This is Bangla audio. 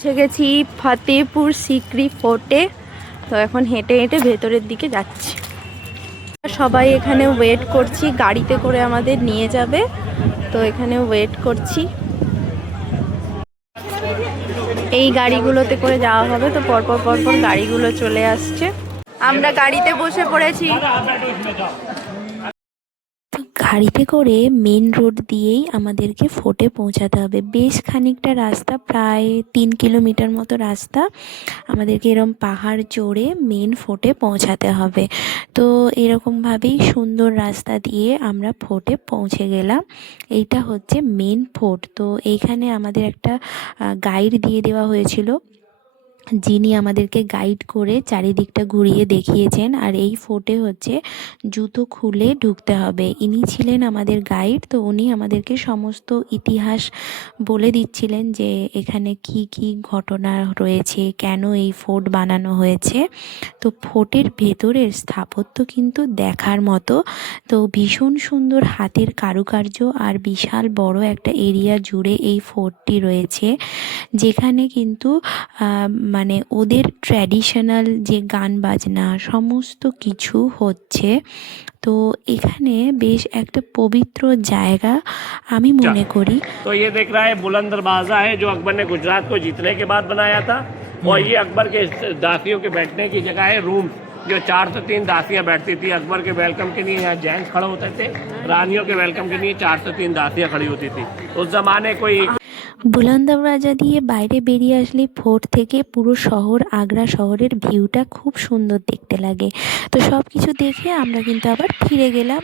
পৌঁছে গেছি ফতেপুর সিক্রি ফোর্টে। তো এখন হেঁটে হেঁটে ভেতরের দিকে যাচ্ছি। সবাই এখানে ওয়েট করছি, গাড়িতে করে আমাদের নিয়ে যাবে। তো এখানে ওয়েট করছি, এই গাড়িগুলোতে করে যাওয়া হবে। তো পরপর পরপর গাড়িগুলো চলে আসছে, আমরা গাড়িতে বসে পড়েছি। গাড়িতে করে মেন রোড দিয়েই আমাদেরকে ফোর্টে পৌঁছাতে হবে। বেশ খানিকটা রাস্তা, প্রায় 3 কিলোমিটার মতো রাস্তা আমাদেরকে এরকম পাহাড় চড়ে মেন ফোর্টে পৌঁছাতে হবে। তো এরকমভাবেই সুন্দর রাস্তা দিয়ে আমরা ফোর্টে পৌঁছে গেলাম। এইটা হচ্ছে মেন ফোর্ট। তো এইখানে আমাদের একটা গাইড দিয়ে দেওয়া হয়েছিল, যিনি আমাদেরকে গাইড করে চারিদিকটা ঘুরিয়ে দেখিয়েছেন। আর এই ফোর্টে হচ্ছে জুতো খুলে ঢুকতে হবে। ইনি ছিলেন আমাদের গাইড। তো উনি আমাদেরকে সমস্ত ইতিহাস বলে দিচ্ছিলেন যে এখানে কি কি ঘটনা রয়েছে, কেন এই ফোর্ট বানানো হয়েছে। তো ফোর্টের ভেতরের স্থাপত্য কিন্তু দেখার মতো। তো ভীষণ সুন্দর হাতের কারুকার্য আর বিশাল বড় একটা এরিয়া জুড়ে এই ফোর্টটি রয়েছে, যেখানে কিন্তু মানে ওদের ট্র্যাডিশনাল যে গান বাজনা সমস্ত কিছু হচ্ছে। তো এখানে বেশ একটা পবিত্র জায়গা আমি মনে করি। तो ये देख रहा है बुलंद दरवाज़ा है, जो अकबर ने गुजरात को जीतने के बाद बनाया था। और ये अकबर के दासियों के बैठने की जगह है, रूम, जो 4 से 3 दासियाँ बैठती थी। अकबर के वेलकम के लिए यहाँ जेंट्स खड़े होते थे, रानियों के वेलकम के लिए 4 से 3 दासियाँ खड़ी होती थी। उस ज़माने कोई বুলন্দ দরওয়াজা দিয়ে বাইরে বেরিয়ে আসলে ফোর্ট থেকে পুরো শহর, আগ্রা শহরের ভিউটা খুব সুন্দর দেখতে লাগে। তো সব কিছু দেখে আমরা কিন্তু আবার ফিরে গেলাম